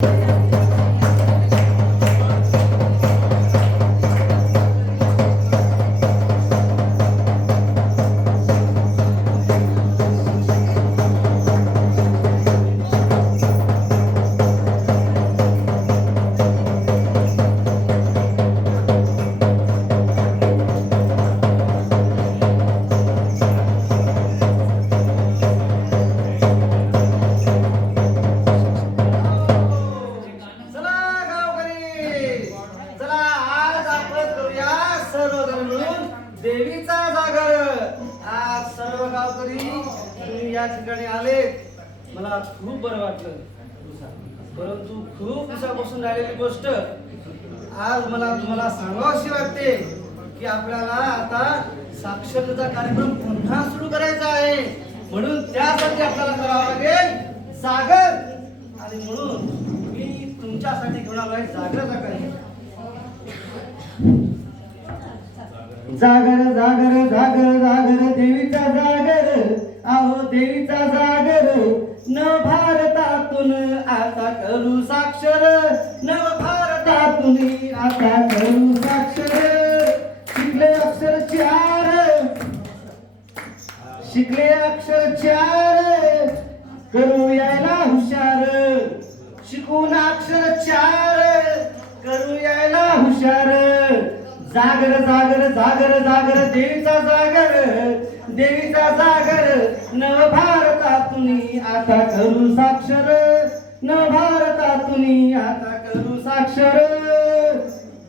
you. या ठिकाणी आले. मला खूप बरं वाटलं. परंतु खूप दिवसापासून राहिलेली गोष्ट आज मला तुम्हाला सांगावशी वाटते की आपल्याला आता साक्षरतेचा कार्यक्रम पुन्हा सुरू करायचा आहे. म्हणून त्यासाठी आपल्याला करावं लागेल सागर. आणि म्हणून मी तुमच्यासाठी घेऊन आलो आहे जागरचा कार्यक्रम जागर जागर जागर जागर देवीचा जागर न भारतातून आता करू साक्षर न भारतातून आता करू साक्षर. शिकले अक्षर चार शिकले अक्षर चार करू यायला हुशार. शिकून अक्षर चार करू यायला हुशार. जागर जागर जागर जागर देवीचा जागर देवीचा जागर नव भारतातून आता करू साक्षर. नव भारतातून आता करू साक्षर.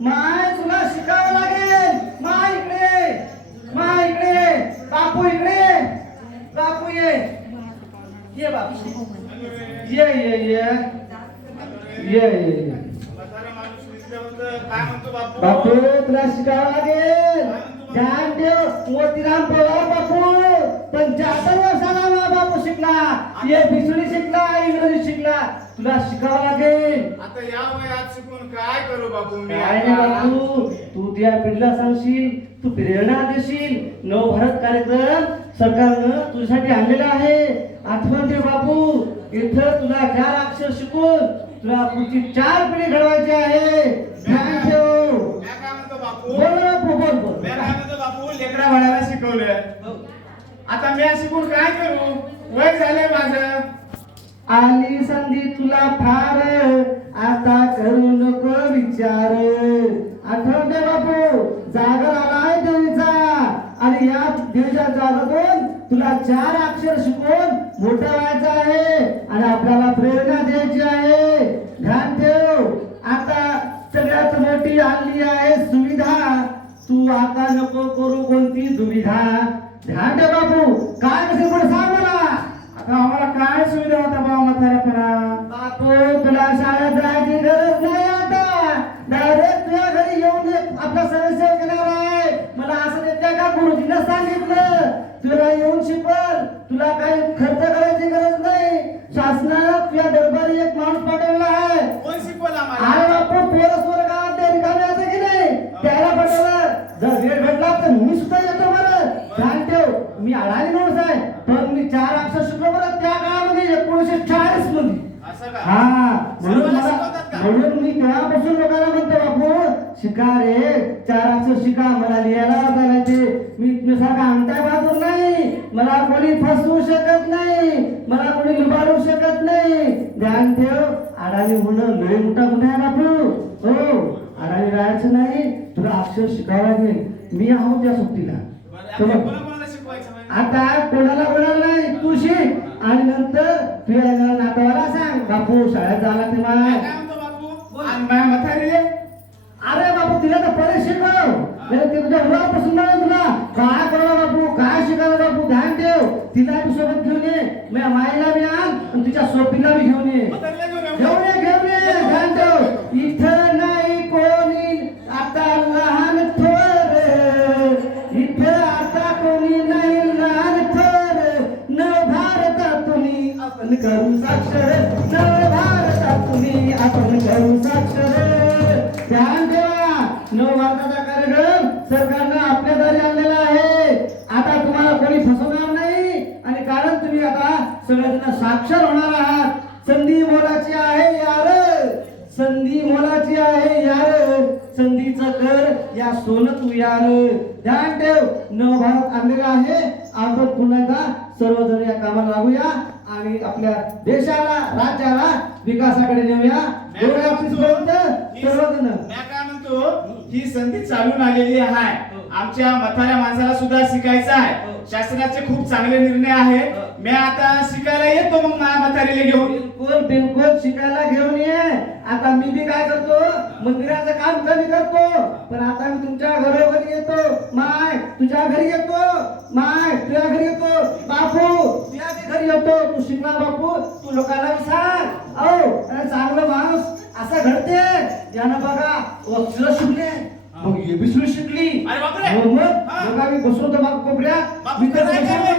माय तुला शिकावं लागेल. माय इकडे माय इकडे. बापू इकडे. बापू ये. ये बापू. ये ये ये. ये ये बापू तुला शिकावं लागेल. ध्यान ठेव मोतीराम पवार बापू पंच्याहत्तर वर्षाला बापू शिकला. ये बिसुडी शिकला इंग्रजी शिकला. तुला शिकावं लागेल. आता या वयात शिकून काय करू बापू मी? काय नाही बापू तू त्या पिढीला सांगशील तू प्रेरणा देशील. नव भारत कार्यक्रम सरकारनं तुझ्यासाठी आणलेला आहे. आठवण ठेव बापू इथं तुला चार अक्षर शिकून तुला पुढची चार पिढी घडवायची आहे ध्यान ठेव मी काय म्हणतो बापू बोल ना बापू बोल बोल मी काय म्हणतो बापू लेकरा शिकवलं आता मी शिकून काय करू? वय झालंय माझं. आली संधी तुला फार. आता करू नको विचार. आठवते बापू जागर आलाय देवीचा. आणि या देवीच्या जागरून तुला चार अक्षर शिकवून मोठं शिकवल तुला काही खर्च करायची गरज नाही. शासनानं तुझ्या दरबारी एक माणूस पाठवला आहे. कोण शिकवलं अरे बापू पोरस वर्गात ते रिकामे असं की नाही? त्याला पाठवलं. जर वेळ भेटला तर मी सुद्धा येतो बरं. ध्यान ठेव मी अडाणी माणूस आहे पण मी चार अक्षर शिकलो बरं. त्या काळामध्ये एकोणीसशे चाळीसमध्ये. हा म्हणून मला? म्हणून मी तेव्हापासून लोकांना म्हणतो बापू शिका रे. चार अक्षर शिका मला लिहायला वाचायला येते मी तुझ्यासारखा अंगठा बहादूर नाही मला कोणी फसवू शकत नाही मला कोणी लुबाडू शकत नाही ध्यान ठेव अडाणी होणं लय मोठा गुन्हा आहे बापू. हो अडाणी राहायचं नाही तुला अक्षर शिकावं लागेल. मी आहो त्या सुट्टीला. आता कोणाला कोणाला नाही? तू शिक. आणि नंतर तुझ्या नातवाला सांग. बापू शाळेत झाला आणि माझ्या म्हातारीले अरे बापू तिला तर परे शिकव. ते तुझ्या मुलापासून नाही तुला. काय करावं बापू? काय शिकावं बापू? ध्यान ठेव. तिला बी सोबत घेऊन ये. माझ्या माईला बी आण आणि तिच्या सोपीला बी घेऊन ये. आपण करू साक्षर ध्यान ठेवा भारताचा कार्यक्रम सरकारनं आपल्या दारी आणलेला आहे आता तुम्हाला कोणी फसवणार नाही आणि कारण तुम्ही आता सगळ्यांना साक्षर होणार आहात संधी मोलाची आहे यार संधी मोलाची आहे यार संधीचं कर या सोनं तू यार ध्यान ठेव नव भारत आणलेला आहे. आपण पुन्हा एकदा सर्वजण या कामाला लागूया आणि आपल्या देशाला राज्याला विकासाकडे नेऊया. सर्वजण. काय म्हणतो? ही संधी चालून आलेली आहे. आमच्या म्हाताऱ्या माणसाला सुद्धा शिकायचं आहे. शासनाचे खूप चांगले निर्णय आहेत. मी आता शिकायला येतो मग माझ्या म्हातारीला घेऊन. बिलकुल बिलकुल शिकायला घेऊन ये. आता मी बी काय करतो? मंदिराचं काम कमी करतो. पण आता मी तुमच्या घरोघरी येतो. माय तुझ्या घरी येतो. माय तुझ्या घरी येतो बापू तुझ्या घरी येतो तू शिकला बापू तू लोकांना विचार सांग औ चांगलं माणूस असं घडते ज्यानं बघा वकील शिकले मग हे बी शिकली अरे बापरे. हो मग हा. मग बसलो होतो बाप कोपऱ्यात मी तर काय काय?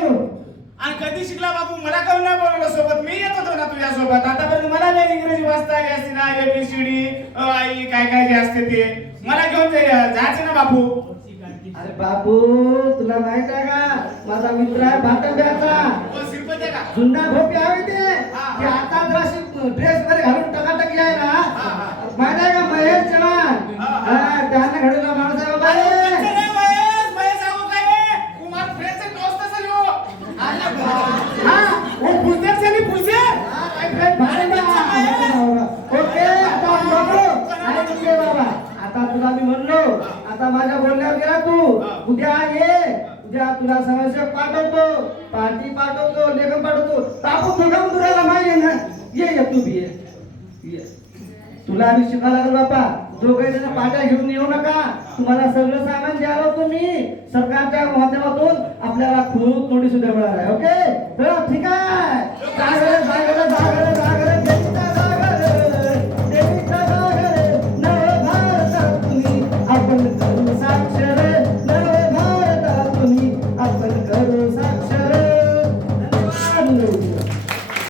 आणि कधी शिकला बापू मला काऊन नाही बोलवलं सोबत मी येत होतो ना तुझ्या सोबत आतापर्यंत मला नाही इंग्रजी वाचता आली असती ना एबीसीडी आई काय काय जे असते ते मला घेऊन जायचे जायचं ना बापू अरे बापू तुला माहीत आहे का माझा मित्र आहे आहे का? जुन्ना भोपी आहे ते. हा. ते आता जराशी ड्रेस मध्ये घालून टकाटकी आहे ना. हा. माहीत आहे का महेश चव्हाण? हा, हा. हा, त्यानं घडवला माणूस आहे हे. हे? हा. हा, आता बाबा. आता तुला मी म्हणलो आता माझ्या बोलण्यावर गेला तू. उद्या ये. उद्या तुला समाजसेवक पाठवतो. पार्टी पाठवतो लेखन पाठवतो. तापू दुर्गा तुला माहिती ना? ये ये तू बी ये. तुला आम्ही शिकायला लागलो बापा दोघे जण पाट्या घेऊन येऊ नका. तुम्हाला सगळं सामान द्यावं तुम्ही. सरकारच्या माध्यमातून आपल्याला खूप थोडी सुद्धा मिळणार आहे ओके? तर ठीक आहे.